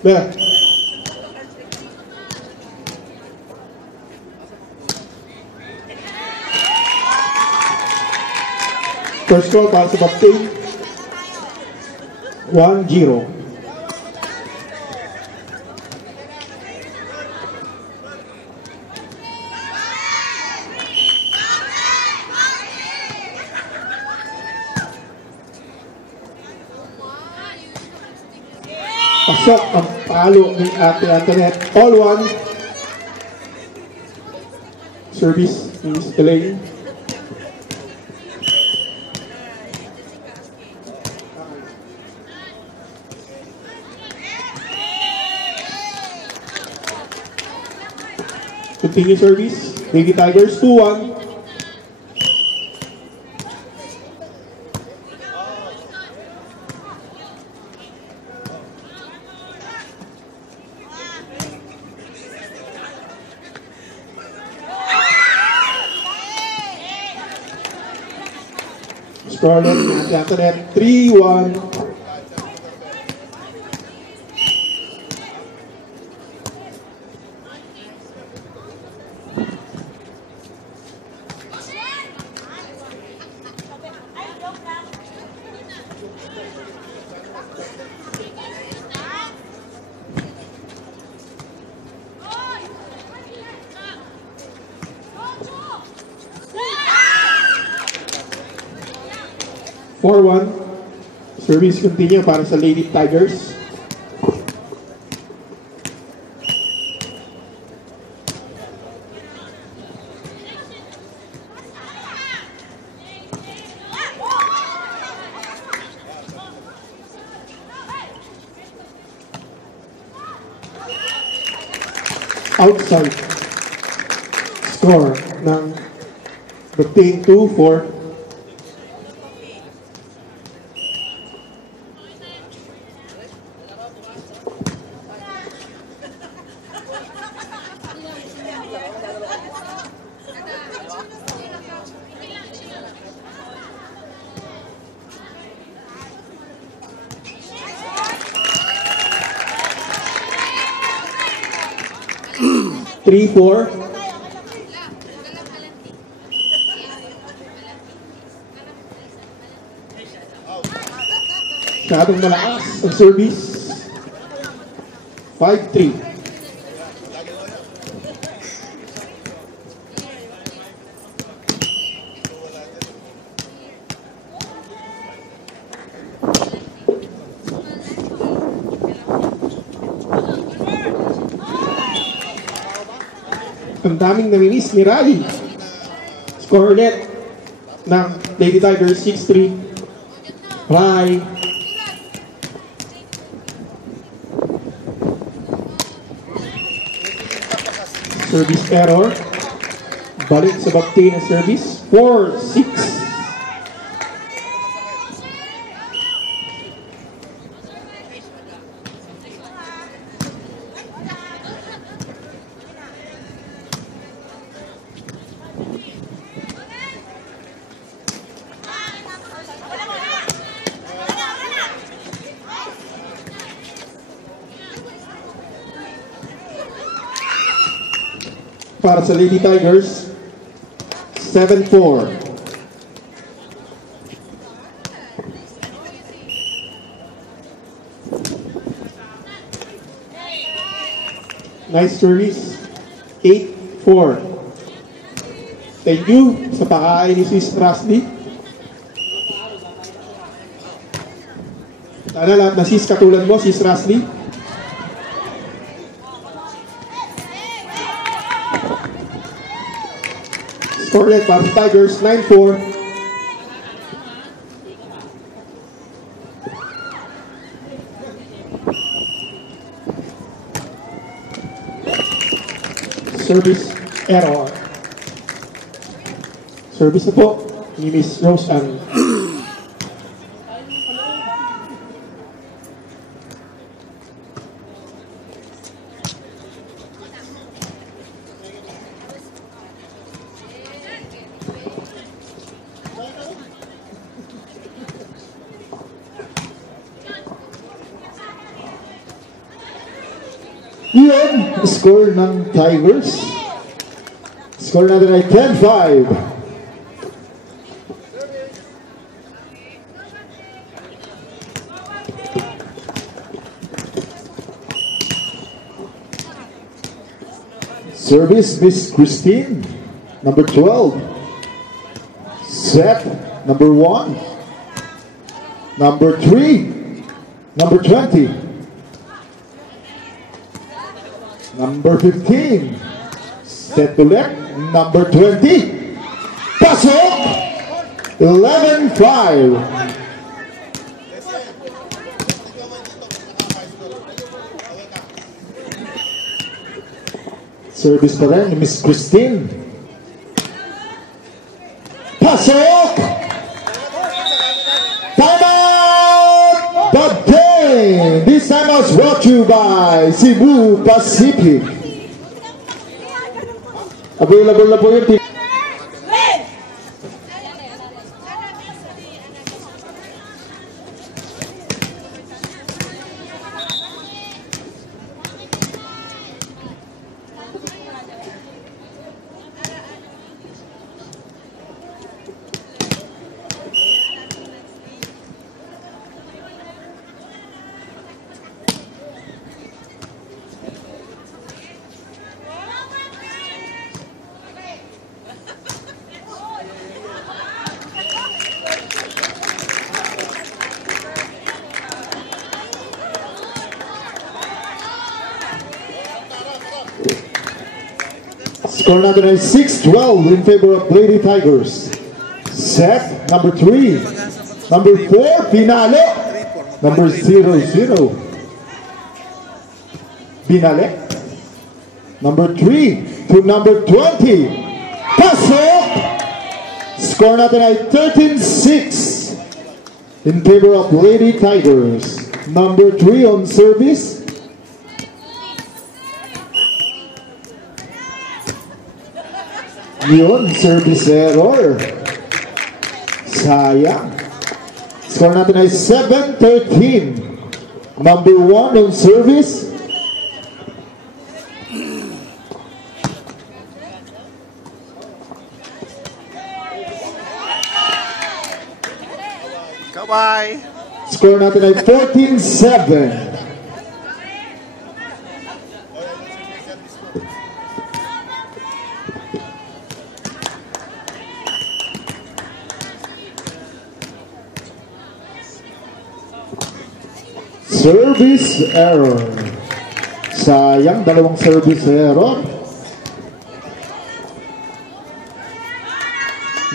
Bella. First call para sa Baptine. 1-0. Pasok ang palo ni Ate Antoinette. All one. Service is delaying. Continue service. Lady Tigers 2-1. Scarlett and Antoinette 3-1. Service continue para sa Lady Tigers. Outside score ng Baptine 2-4. Three-four. Masyadong malakas ang service. 5-3. Ang daming namimiss ni Rally. Score ulit ng Lady Tigers 6-3. Rai. Service error. Balik sa Baptine na service. 4-6. Para sa Lady Tigers, 7-4. Nice service. 8-4. Thank you sa pakain ni Sis Rasli. Sana lahat na sis katulad mo, Sis Rasli. Scorelet para sa Tigers, 9-4. Service error. Service na po ni Miss Rose Ann. Yun, score ng Tigers. Score natin ay 10-5. Service, Miss Christine, number 12. Set, number 1. Number 3, number 20. Number 15. Set ulit, number 20. Pasok! 11-5. Service pa rin ni Miss Christine. Pasok! Time out! The game! This time was brought to you by Cebu Pacific. Available na po yung team. Score natin ay 6-12 in favor of Lady Tigers. Set, number 3. Number 4, Binale. Number 0-0. Binale. Number 3 to number 20. Pasok! Score natin ay 13-6 in favor of Lady Tigers. Number 3 on service. Yun, service error. Sayang. Score natin ay 7-13. Number 1 on service. Kawai. Score natin ay 14-7. Service error. Sayang, dalawang service error.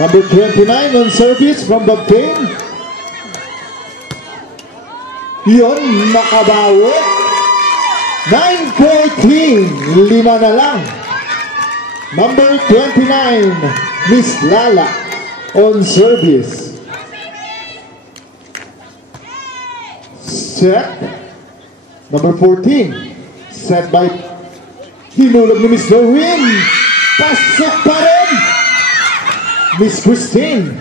Number 29 on service from Baptine. Yun, nakabawi. 9-14. 5 na lang. Number 29, Miss Lala on service. Set, number 14, set by hinulog ni Miss Noreen. Pasok pa rin. Miss Christine,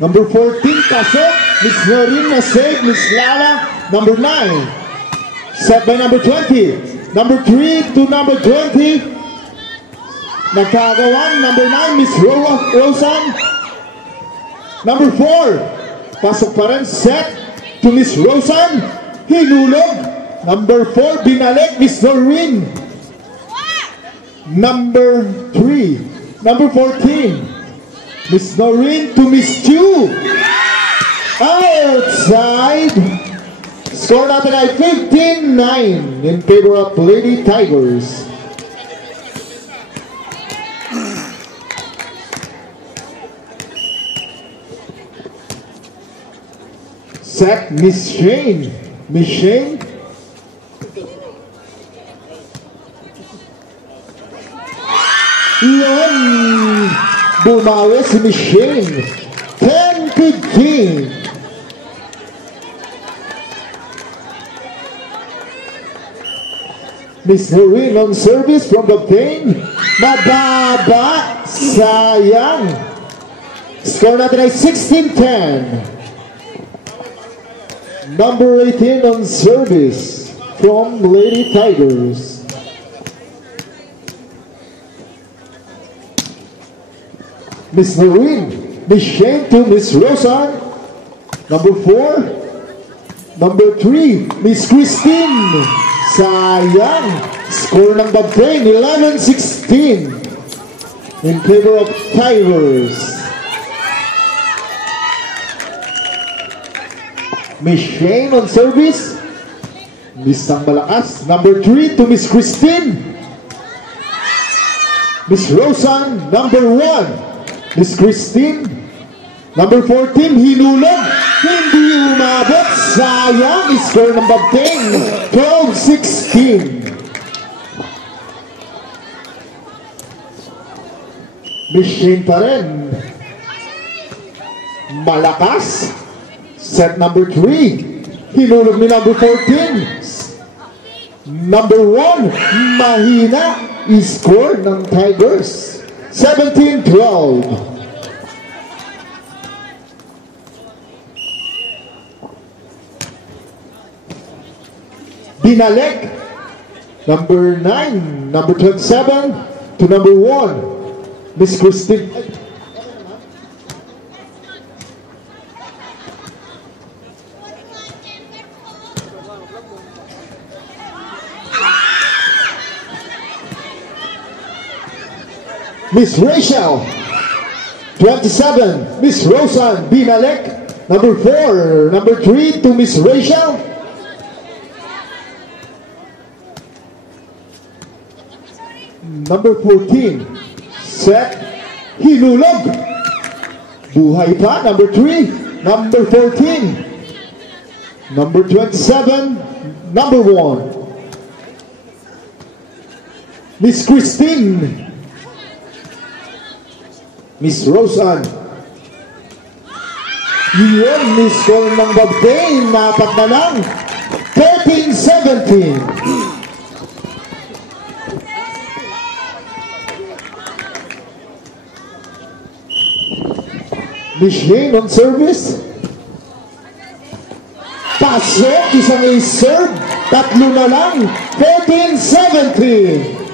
number 14, pasok. Miss Noreen na save. Miss Lala, number 9, set by number 20. Number 3 to number 20, nagkagawan. Number 9, Miss Rosan. Number 4, pasok pa rin. Set to Miss Rosan, hinulog. Number 4, binalik, Miss Noreen. Number 3, number 14, Miss Noreen to Miss Chu. Outside. Score natin ay 15-9 in favor of Lady Tigers. Set, Miss Shane. Miss Shane. Yun. Bumawi si Miss Shane. 10-15. Miss Noreen on service from the pain. Mababa. Sayang. Score natin ay 16-10. Number 18 on service from Lady Tigers. Miss Noreen. Miss Shane to Miss Rosa. Number 4. Number 3, Miss Christine. Sayang. Score ng Babtain, 11-16. In favor of Tigers. Miss Shane on service. Miss ang malakas. Number 3 to Miss Christine. Miss Rosan, number 1. Miss Christine. Number 14, hinulog. Hindi umabot. Sayang. Score ng Babtain, 12-16. Miss Shane pa rin. Malakas. Set number 3. Hinulog ni number 14. Number 1. Mahina. Score ng Tigers. 17-12. Binalik. Number 9. Number 27 to number 1. Miss Christine. Miss Rachel. 27. Miss Rosan. Binalik. Number 4. Number 3 to Miss Rachel. Number 14. Set. Hinulog. Buhay pa. Number 3. Number 14. Number 27. Number 1. Miss Christine. Miss Rosan. Yun, Miss Cole ng Babtain. Napat na lang. 13-17. Miss Shane on service. Pasok, isang ace-serve. Tatlo na lang. 14-17.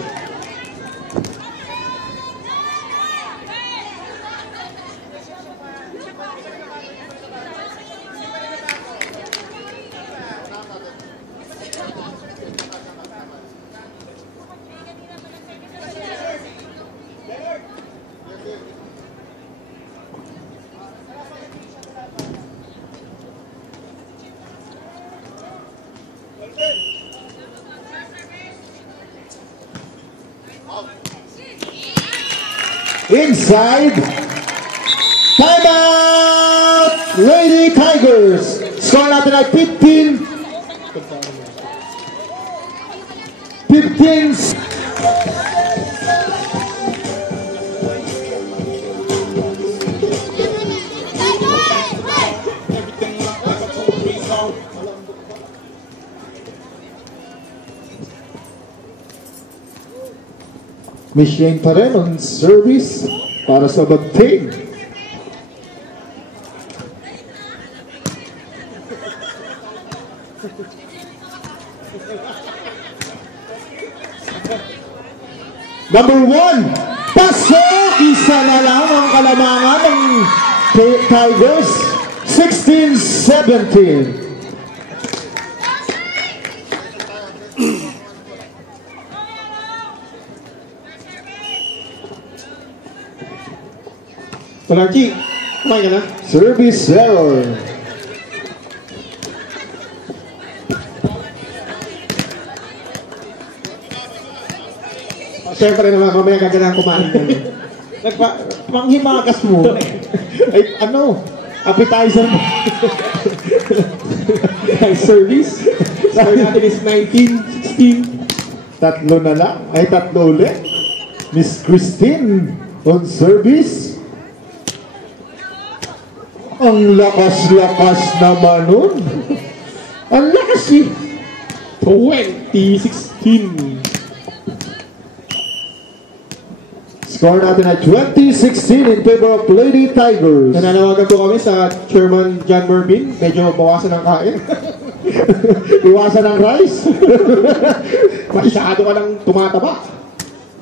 Inside. Timeout! Lady Tigers. Score natin ay 15. 15. Miss Shane pa rin on service para sa Babtain. Number 1, pasok! Isa na lang ang kalamangan ng Tigers. 16-17. Palarchi, kumain ka na? Service error. Siyempre naman, mamaya gaganahan kumain ka na. Manghimagas mo. Ay, ano? Appetizer mo. Nice service. Score natin is 19-16. Tatlo na lang. Ay, tatlo ulit. Miss Christine on service. Ang lakas-lakas naman nun. Ang lakas eh. 20-16. Score natin ay 20-16 in favor of Lady Tigers. Nananawagan po kami sa Chairman John Mervin. Medyo bawasan ng kain. Iwasan ng rice. Masyado ka lang tumataba.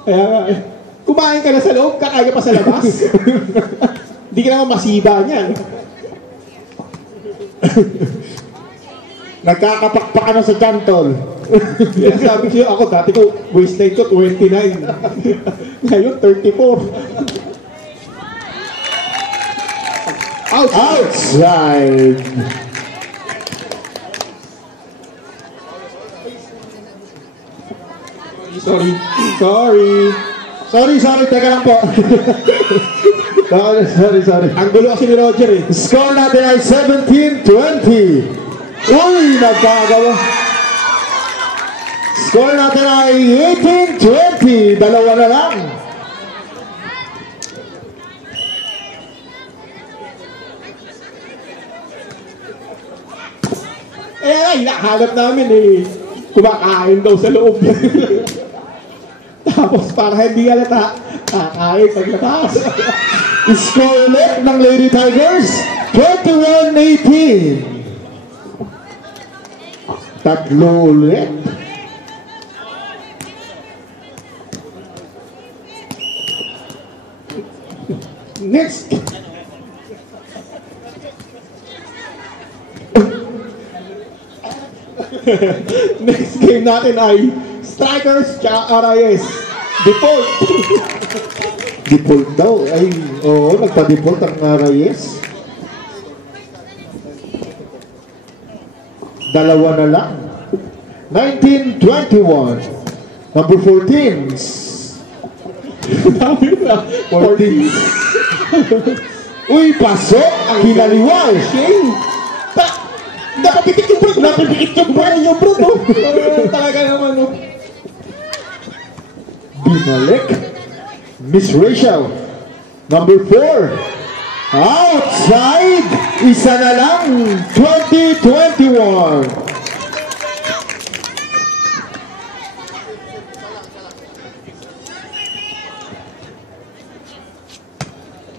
Kaya Kumain ka na sa loob, kakain ka pa sa labas. Hindi ka naman masiba niyan. Nagkakapakpakan na sa chantol. Kaya sabi ko, ako dati ko, waistline ko 29. Ngayon, 34. Outside. Sorry. Sorry, teka lang po. Sorry. Ang gulo kasi ni Roger eh. Score natin ay 17-20. Uy, nagkagawa. Score natin ay 18-20. Dalawa na lang. Ay, nahanap namin eh. Kumakain daw sa loob. Tapos para hindi halata, kakain paglabas. Score ulit ng Lady Tigers, 21-18. Tatlo ulit. Next. Next game natin ay Strikers tsaka RIS. Default. Default daw. Ay, oo, nagpa-default ang Reyes. Dalawa na lang. 19-21. Number 14. Dami na. 14. Uy, pasok. Ang kinaliwal. Shane. Napapikit yung bro. Napapikit yung bro. No? Talaga naman. No? Binalik. Miss Rachel. Number 4. Outside. Isa na lang. 20-21.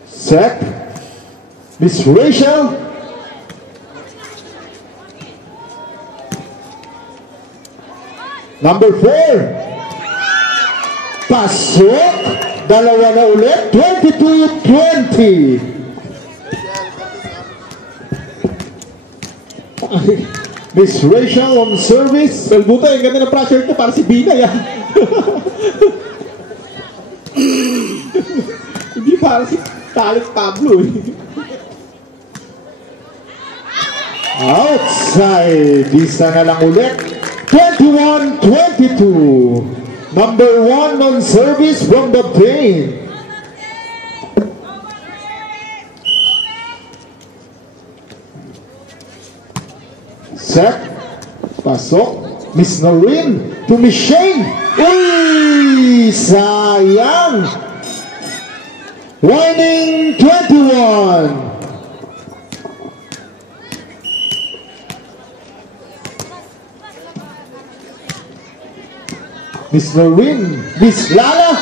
Set. Miss Rachel. Number 4. Pasok. Dalawa na ulit. 22-20. Miss Rachel on service. Salbuto, yung ganda ng pressure ko para si Bina yan. Hindi para si Talit Pablo eh. Outside. Isa na lang ulit. 21-22. Number 1 on service from the paint. Set. Pasok. Miss Noreen to Miss Shane. Uy! Sayang! Warning 21. Miss Noreen, Miss Lala.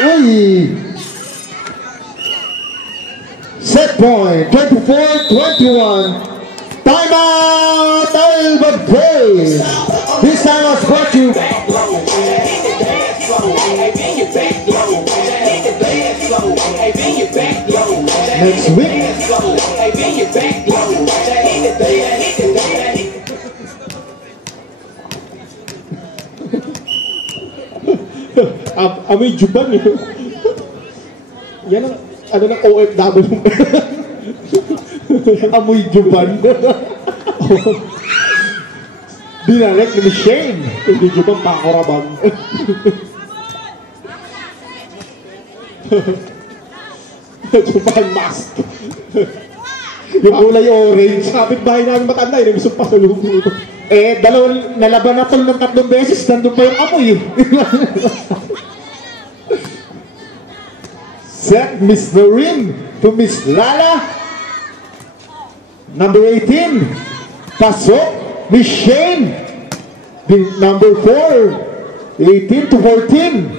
Uy! Set point, 24-21. Time out, Albert Bay. This time was brought to you. Next week. Amoy juban eh. Yan ang, ano ng OFW. Amoy juban. Dinarek ni Shane. Hindi juban, pakoraban. Juban mask. Yung kulay orange. Kapit bahay namin matanda, yun gusto pa sa lugo ito. Eh, dalawang nalaban na tol ng 3 beses. Nandun pa yung amoy. Set Miss Noreen to Miss Lala. Number 18. Pasok. Miss Shane. Number 4. 18 to 14.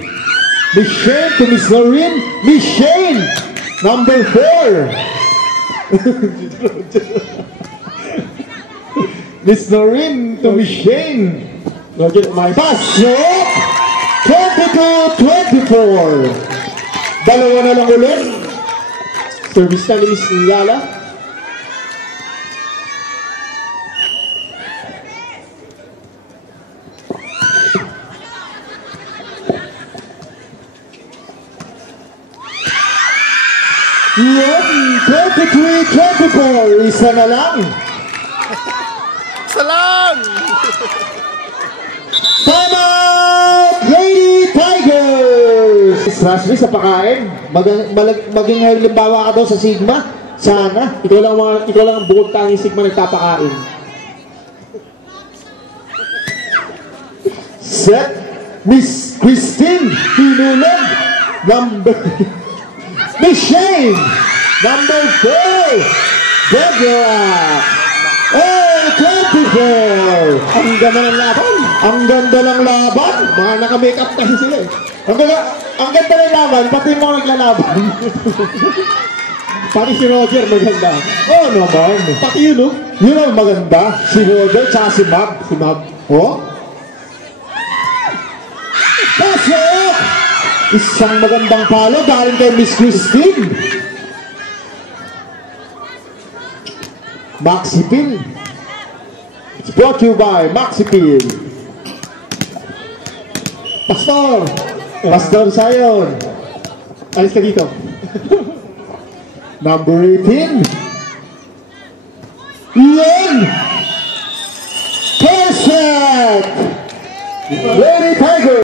Miss Shane to Miss Noreen. Miss Shane, number 4. Miss Noreen to Miss Shane. Roger, umayos. Pasok! 22-24. Dalawa na lang ulit. Service na ni Miss Lala. Yun, 23-24. Isa na lang. Salam! Time out, Lady Tigers! Rashly, sa pakain, maging halimbawa ka daw sa Sigma. Sana. Ikaw lang ang bukod tanging Sigma nagpapakain. Set, Miss Christine Hinulog, number Miss Shane, number 4, Deborah. Oh, 24. Ang ganda ng laban. Ang ganda ng laban. Mga naka-makeup kasi sila eh. Ang ganda ng laban, pati mo naglalaban. Pati si Roger maganda. Oh naman. Pati yun, no? Yun ang maganda. Si Roger tsaka si Mab. Si Mab. Oh? Pasok! Isang magandang palo galing kay Miss Christine. Maxi Pin. It's brought to you by Maxi Pin. Pastor! Pastor Sayon. Alis ka dito. Number 18. Ian! Perfect! Lady Tiger!